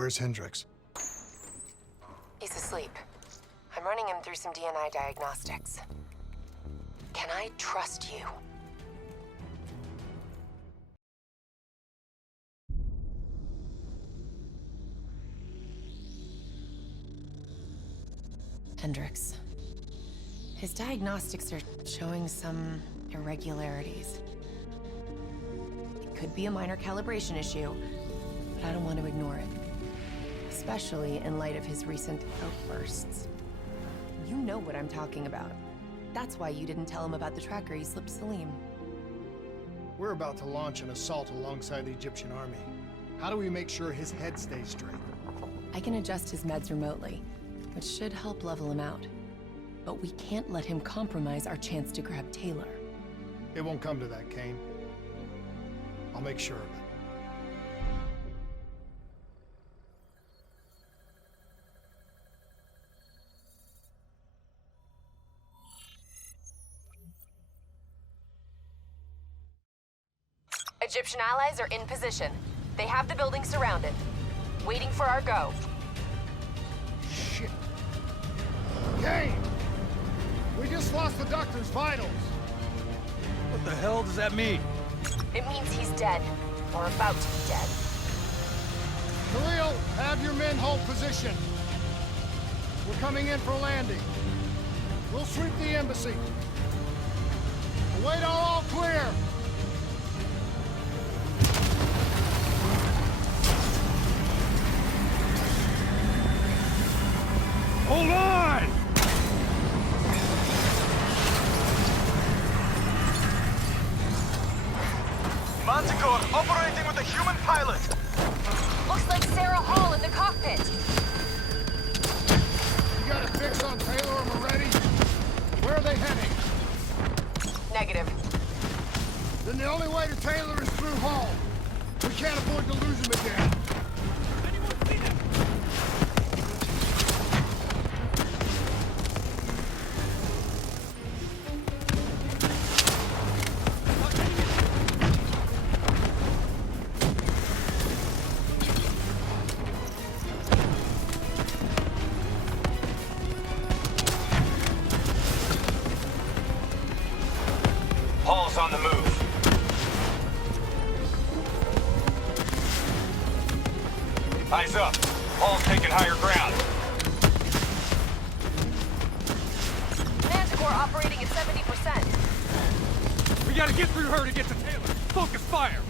Where's Hendricks? He's asleep. I'm running him through some DNA diagnostics. Can I trust you? Hendricks. His diagnostics are showing some irregularities. It could be a minor calibration issue, but I don't want to ignore it. Especially in light of his recent outbursts. You know what I'm talking about. That's why you didn't tell him about the tracker he slipped Salim. We're about to launch an assault alongside the Egyptian army. How do we make sure his head stays straight? I can adjust his meds remotely, which should help level him out. But we can't let him compromise our chance to grab Taylor. It won't come to that, Kane. I'll make sure of it. Egyptian allies are in position. They have the building surrounded, waiting for our go. Shit. Kane! We just lost the doctor's vitals. What the hell does that mean? It means he's dead, or about to be dead. Khalil, have your men hold position. We're coming in for landing. We'll sweep the embassy. Await all clear. Hold on! Manticore operating with a human pilot. Looks like Sarah Hall in the cockpit. You got a fix on Taylor and Moretti? Where are they heading? Negative. Then the only way to Taylor is through Hall. We can't afford to lose him again. Anyone see them? Hall's on the move. Eyes up. Hall's taking higher ground. Manticore operating at 70%. We gotta get through her to get to Taylor. Focus fire!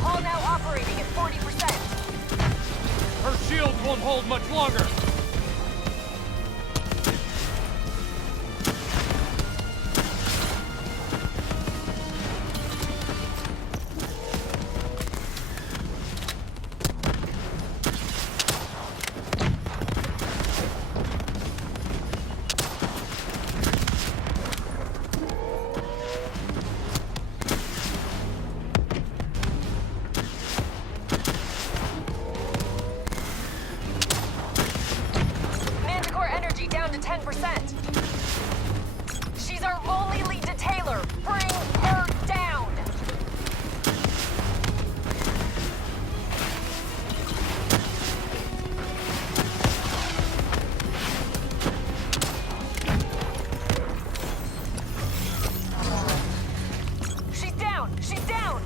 Hall now operating at 40%. Her shields won't hold much longer. Manticore energy down to 10%. She's our only lead to Taylor. Bring her down. She's down. She's down.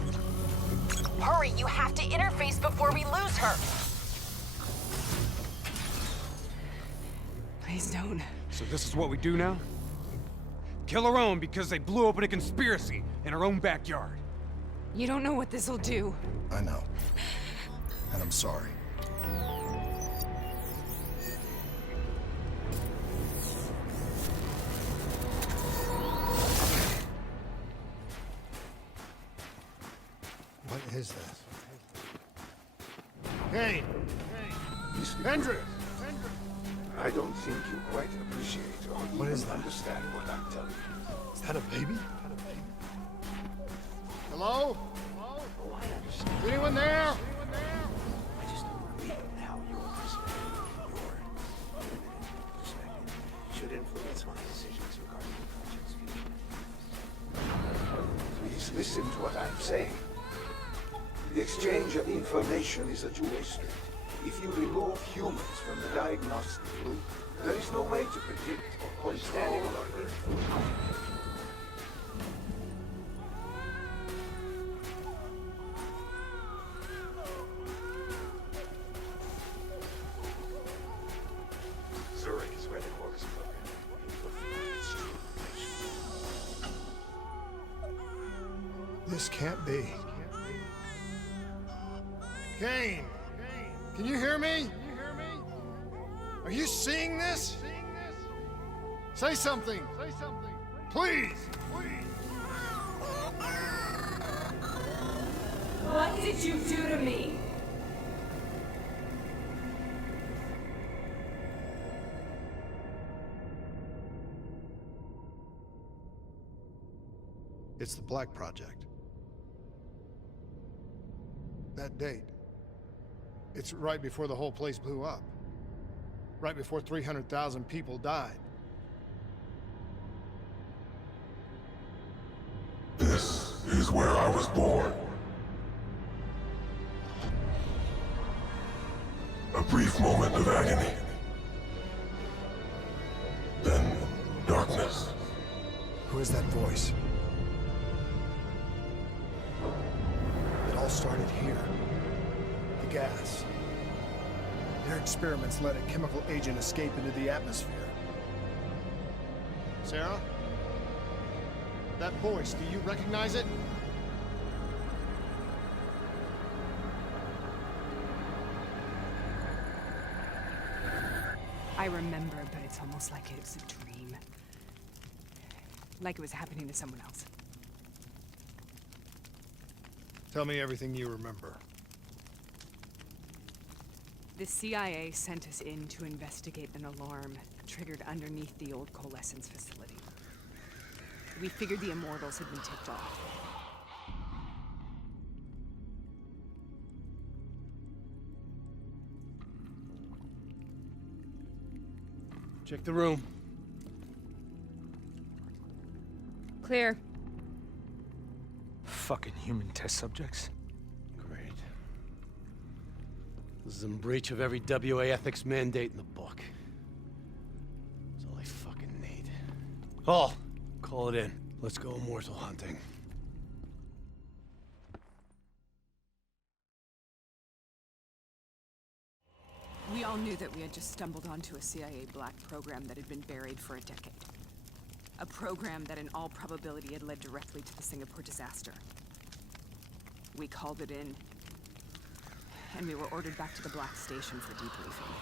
Hurry, you have to interface before we lose her. Please don't. So this is what we do now? Kill our own because they blew open a conspiracy in our own backyard. You don't know what this'll do. I know. And I'm sorry. What is this? Hey! Hendricks! I don't think you quite appreciate or What even is that? understand what I'm telling you. Is that a baby? Hello? Oh, I understand. Anyone there? I just don't believe now yours. should influence my decisions regarding the project's future. Please listen to what I'm saying. The exchange of information is a two-way street. If you remove humans from the diagnostic loop, there is no way to predict or control or influence. Zurich is where the core is programmed. This can't be. Kane! Can you hear me? Are you seeing this? Say something! Please! What did you do to me? It's the Black Project. That date. It's right before the whole place blew up. Right before 300,000 people died. This is where I was born. A brief moment of agony. Then darkness. Who is that voice? It all started here. The gas. Their experiments let a chemical agent escape into the atmosphere. Sarah? That voice, do you recognize it? I remember, but it's almost like it was a dream. Like it was happening to someone else. Tell me everything you remember. The CIA sent us in to investigate an alarm triggered underneath the old coalescence facility. We figured the Immortals had been tipped off. Check the room. Clear. Fucking human test subjects. Great. This is in breach of every WA ethics mandate in the book. That's all I fucking need. Hall, call it in. Let's go immortal hunting. We all knew that we had just stumbled onto a CIA black program that had been buried for a decade. A program that in all probability had led directly to the Singapore disaster. We called it in, and we were ordered back to the Black Station for debriefing.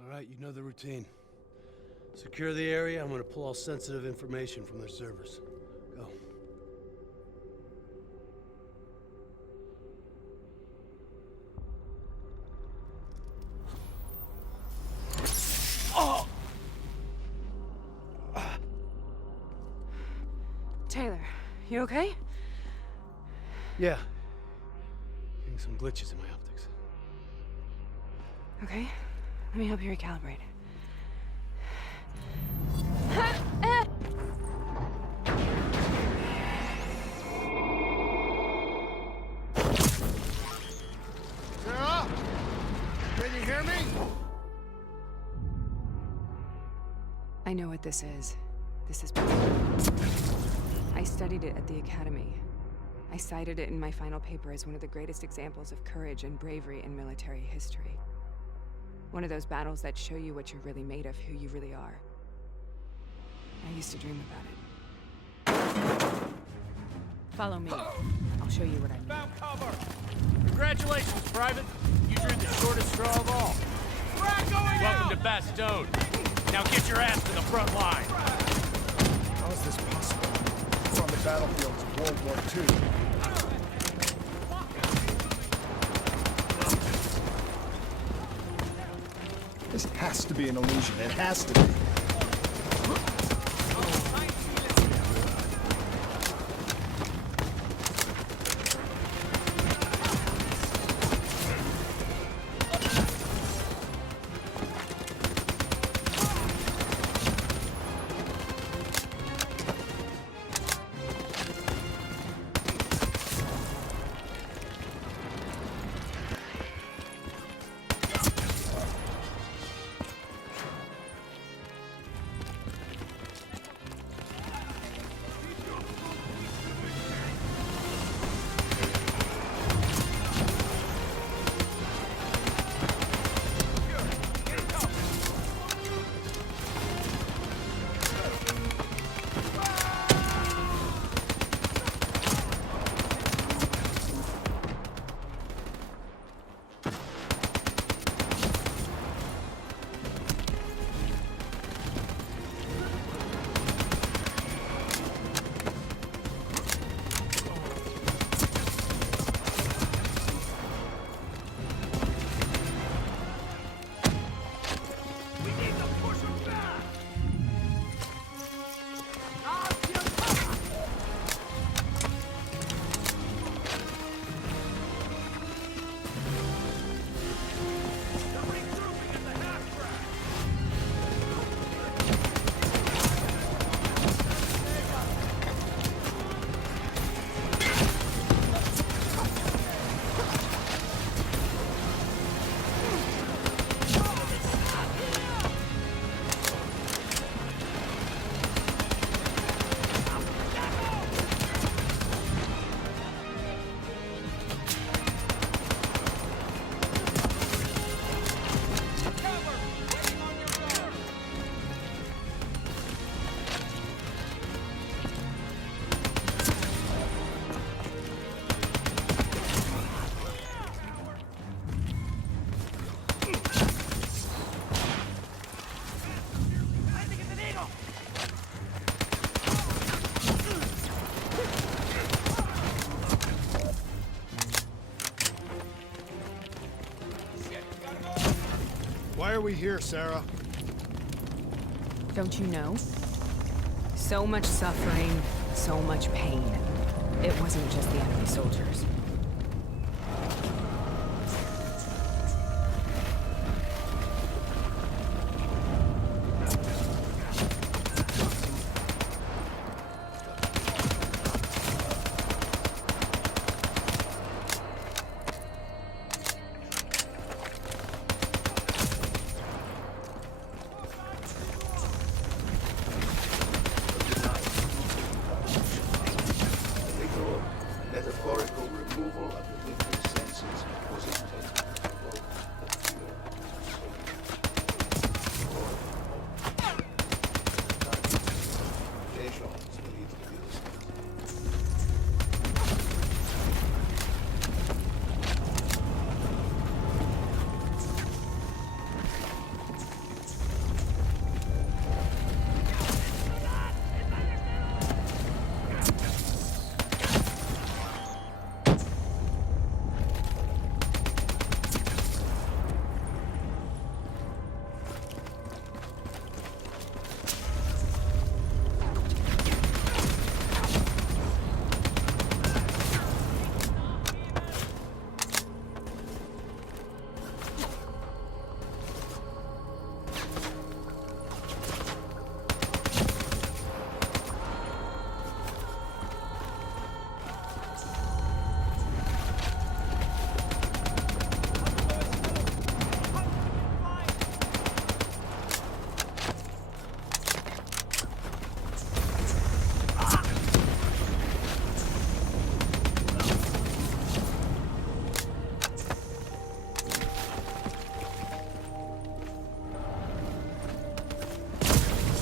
All right, you know the routine. Secure the area. I'm gonna pull all sensitive information from their servers. Go. Taylor, you okay? Yeah. Getting some glitches in my optics. Okay, let me help you recalibrate. Sarah? Can you hear me? I know what this is. This is... I studied it at the Academy. I cited it in my final paper as one of the greatest examples of courage and bravery in military history. One of those battles that show you what you're really made of, who you really are. I used to dream about it. Follow me. I'll show you what I mean. Found cover! Congratulations, Private. You drew the shortest straw of all. Welcome to Bastogne. Now get your ass to the front line. How is this possible? It's on the battlefields of World War II. This has to be an illusion. It has to be. are we here, Sarah? Don't you know? So much suffering, so much pain. It wasn't just the enemy soldiers. Metaphorical removal of the weakened senses was intended to provoke the fear occasional is believed to be the same.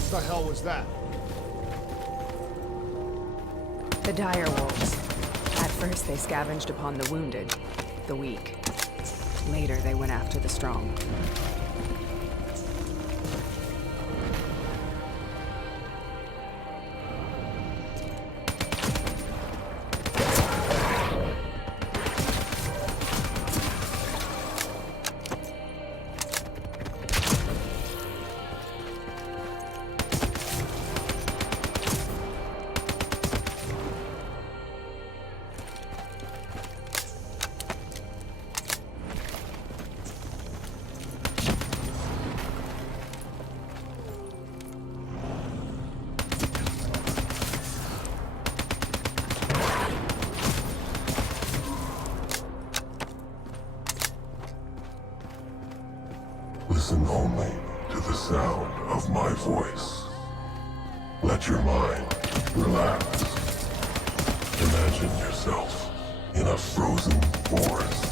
What the hell was that? The dire wolves. At first they scavenged upon the wounded, the weak. Later they went after the strong. Listen only to the sound of my voice. Let your mind relax. Imagine yourself in a frozen forest.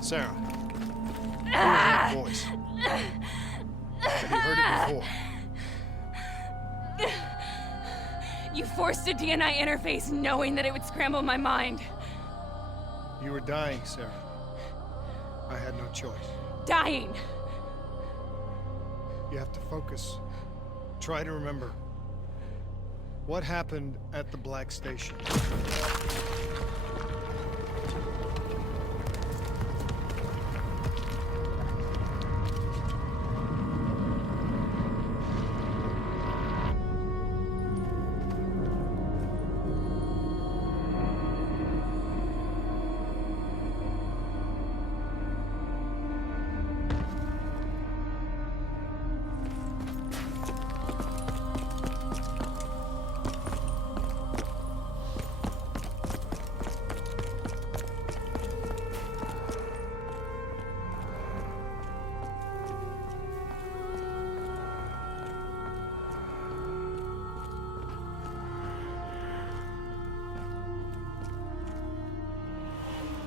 Sarah. Who is that voice? Have you heard it before? You forced a DNI interface knowing that it would scramble my mind. You were dying, Sarah. I had no choice. Dying! You have to focus. Try to remember. What happened at the Black Station?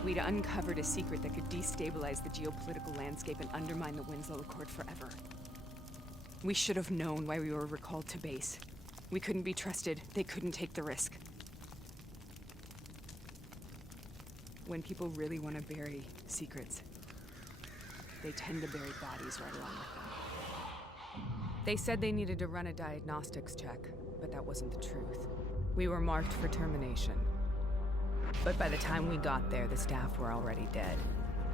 We'd uncovered a secret that could destabilize the geopolitical landscape and undermine the Winslow Accord forever. We should have known why we were recalled to base. We couldn't be trusted. They couldn't take the risk. When people really want to bury secrets, they tend to bury bodies right along with them. They said they needed to run a diagnostics check, but that wasn't the truth. We were marked for termination. But by the time we got there, the staff were already dead.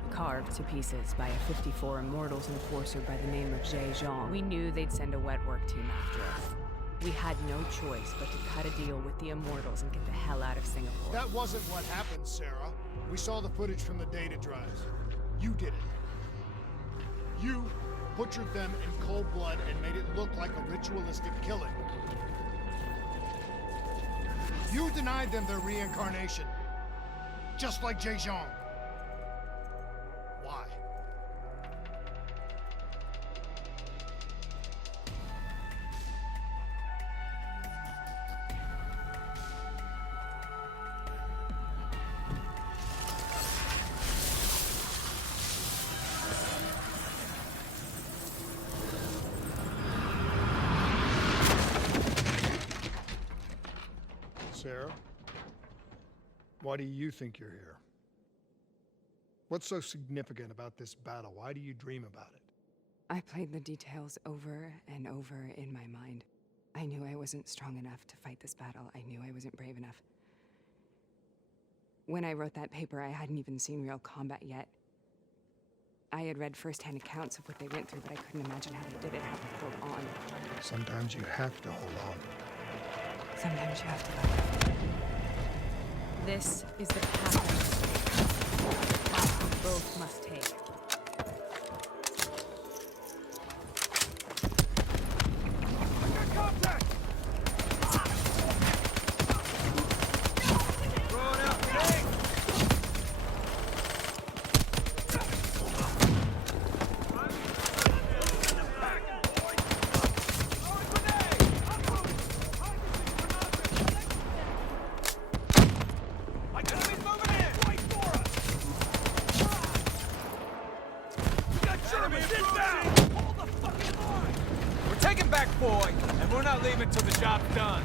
Carved to pieces by a 54 Immortals enforcer by the name of Jay Zhang. We knew they'd send a wet work team after us. We had no choice but to cut a deal with the Immortals and get the hell out of Singapore. That wasn't what happened, Sarah. We saw the footage from the data drives. You did it. You butchered them in cold blood and made it look like a ritualistic killing. You denied them their reincarnation, just like Jay Zhang. Why? Sarah, why do you think you're here? What's so significant about this battle? Why do you dream about it? I played the details over and over in my mind. I knew I wasn't strong enough to fight this battle. I knew I wasn't brave enough. When I wrote that paper, I hadn't even seen real combat yet. I had read first-hand accounts of what they went through, but I couldn't imagine how they did it, how they held on. Sometimes you have to hold on. Sometimes you have to let go. This is the path I must take. The path we both must take. We're taking back Boy, and we're not leaving till the job's done.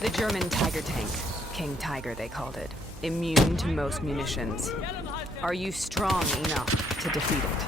The German Tiger tank. King Tiger, they called it. Immune to most munitions. Are you strong enough to defeat it?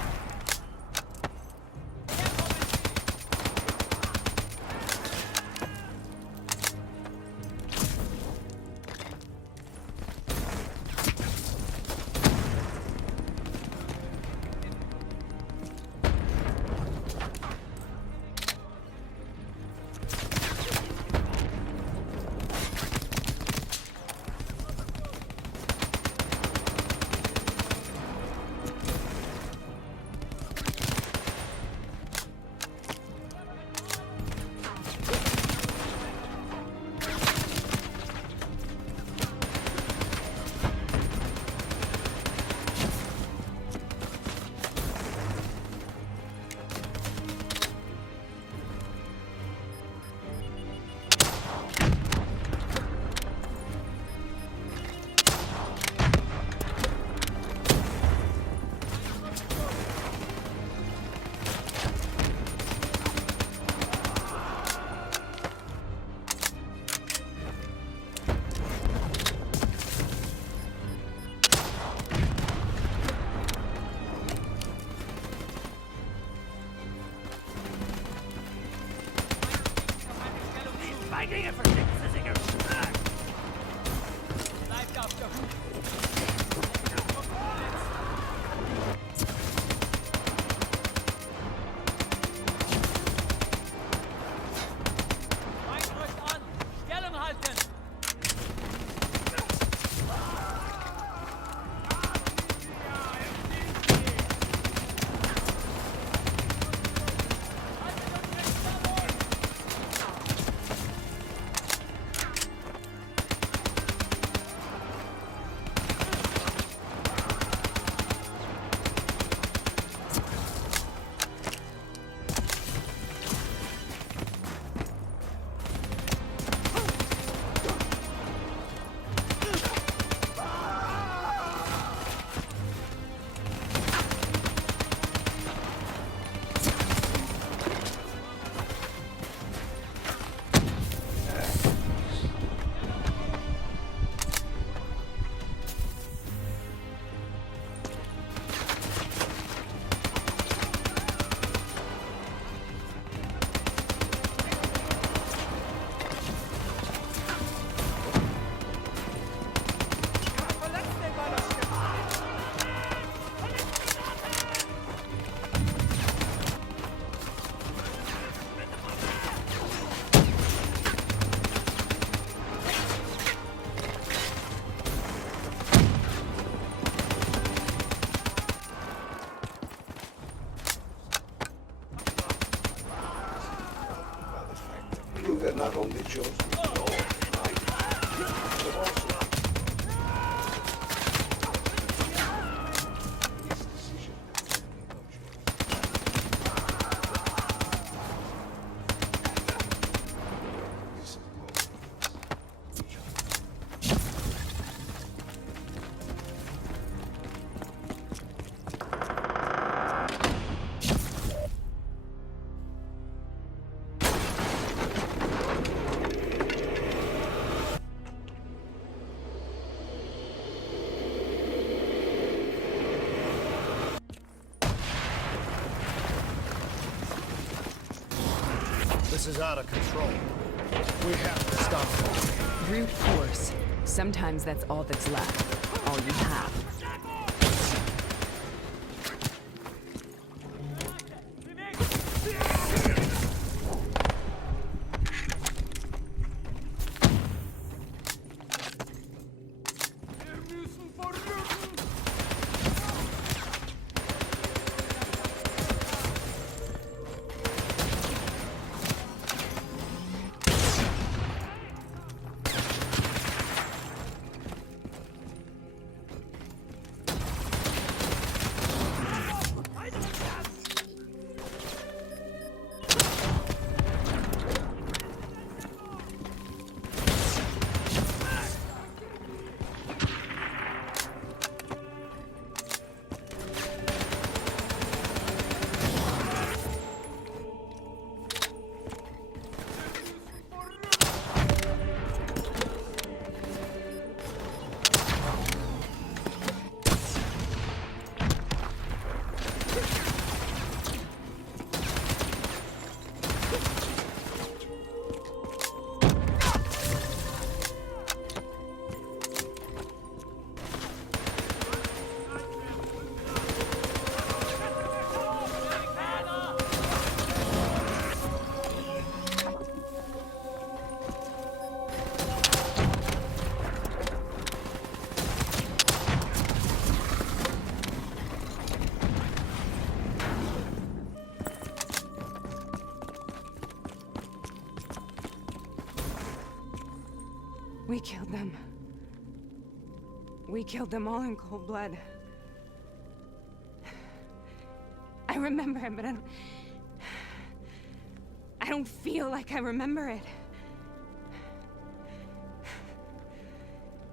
You have not only chosen the North, but also this decision has been this is both each other. This is out of control. We have to stop it. Brute force. Sometimes that's all that's left. All you have. We killed them. We killed them all in cold blood. I remember it, but I don't feel like I remember it.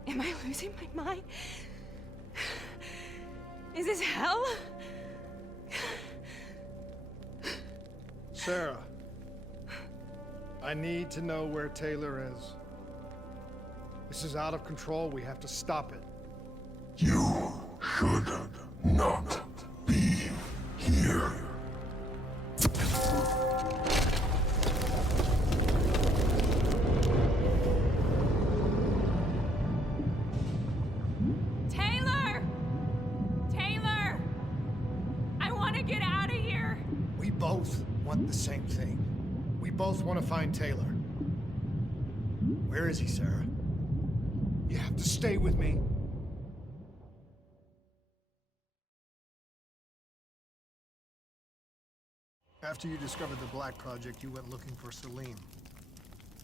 Am I losing my mind? Is this hell? Sarah, I need to know where Taylor is. This is out of control. We have to stop it. You should not be here. the same thing. We both want to find Taylor. Where is he, Sarah? You have to stay with me. After you discovered the Black Project, you went looking for Salim.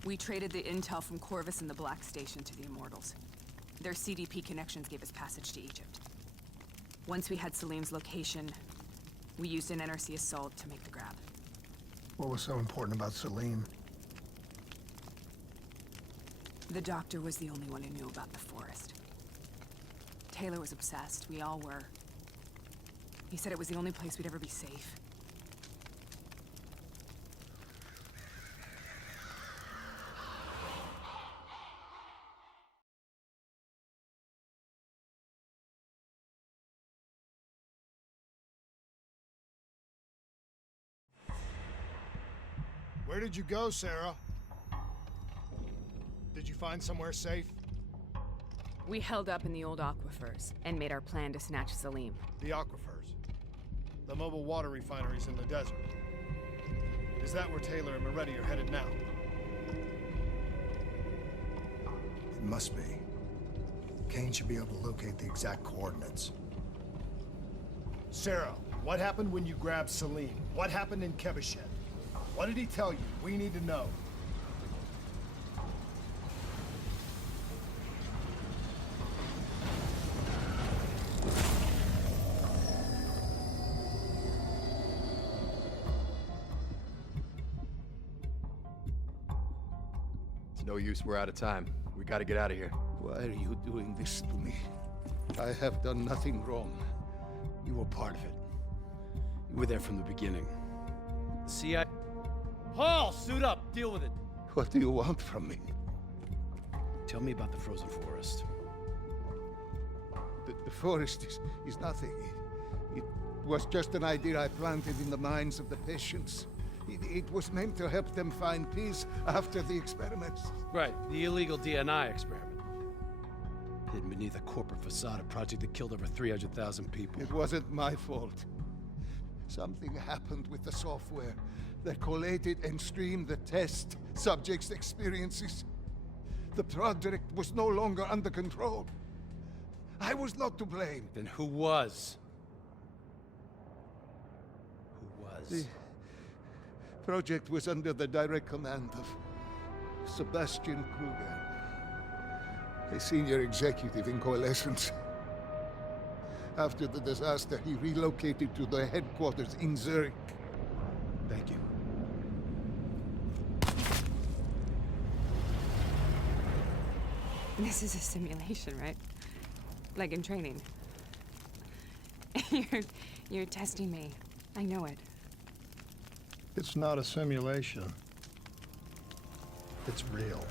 We traded the intel from Corvus and the Black Station to the Immortals. Their CDP connections gave us passage to Egypt. Once we had Salim's location, we used an NRC assault to make the grab. What was so important about Salim? The doctor was the only one who knew about the forest. Taylor was obsessed. We all were. He said it was the only place we'd ever be safe. Where did you go, Sarah? Did you find somewhere safe? We held up in the old aquifers and made our plan to snatch Salim. The aquifers. The mobile water refineries in the desert. Is that where Taylor and Moretti are headed now? It must be. Kane should be able to locate the exact coordinates. Sarah, what happened when you grabbed Salim? What happened in Kevashet? What did he tell you? We need to know. It's no use, we're out of time. We gotta get out of here. Why are you doing this to me? I have done nothing wrong. You were part of it. You were there from the beginning. The CIA... Paul, suit up! Deal with it! What do you want from me? Tell me about the frozen forest. The forest is nothing. It was just an idea I planted in the minds of the patients. It was meant to help them find peace after the experiments. Right, the illegal DNI experiment. Hidden beneath a corporate facade, a project that killed over 300,000 people. It wasn't my fault. Something happened with the software that collated and streamed the test subjects' experiences. The project was no longer under control. I was not to blame. Then who was? Who was? The project was under the direct command of Sebastian Kruger, a senior executive in Coalescence. After the disaster, he relocated to the headquarters in Zurich. Thank you. This is a simulation, right? Like in training. You're testing me. I know it. It's not a simulation. It's real.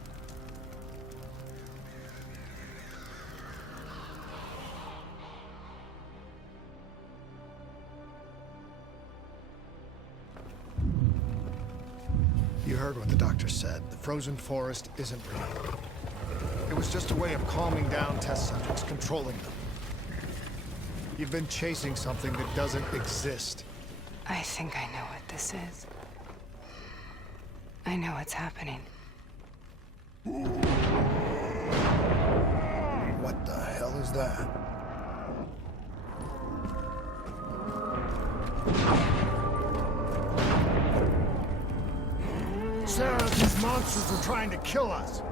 You heard what the doctor said. The frozen forest isn't real. It was just a way of calming down test subjects, controlling them. You've been chasing something that doesn't exist. I think I know what this is. I know what's happening. What the hell is that? Sarah, these monsters are trying to kill us.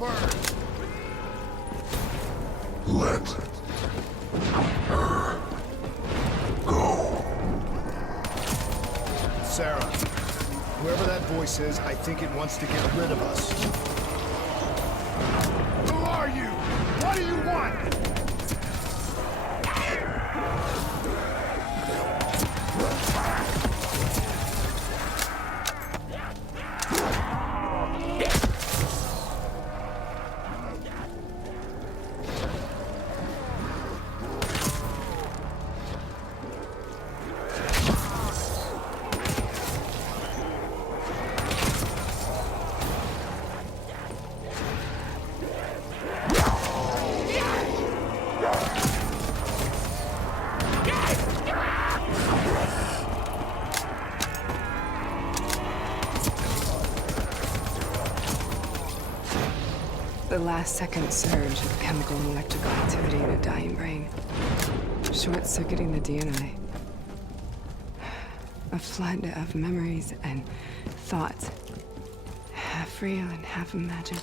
burn. Let her go. Sarah, whoever that voice is, I think it wants to get rid of us. Who are you? What do you want? The last second surge of chemical and electrical activity in a dying brain. Short-circuiting the DNA. A flood of memories and thoughts. Half real and half imagined.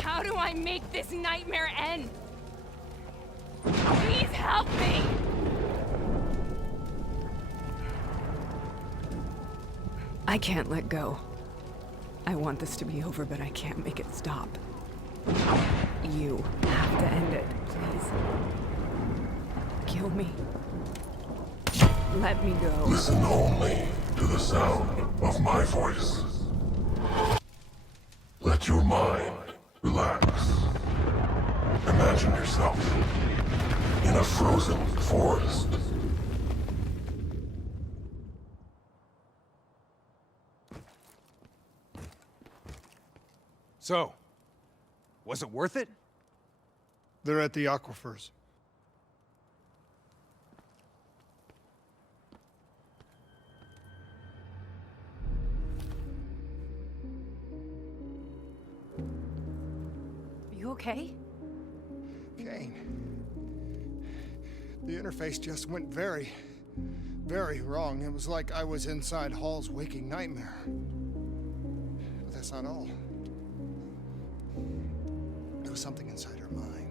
How do I make this nightmare end? Please help me! I can't let go. I want this to be over, but I can't make it stop. You have to end it, please. Kill me. Let me go. Listen only to the sound of my voice. Let your mind relax. Imagine yourself in a frozen forest. So, was it worth it? They're at the aquifers. Are you okay? Kane. The interface just went very, very wrong. It was like I was inside Hall's waking nightmare. But that's not all. There was something inside her mind.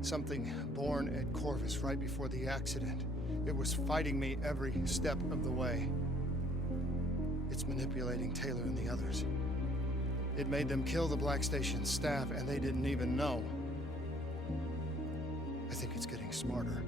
Something born at Corvus right before the accident. It was fighting me every step of the way. It's manipulating Taylor and the others. It made them kill the Black Station staff, and they didn't even know. I think it's getting smarter.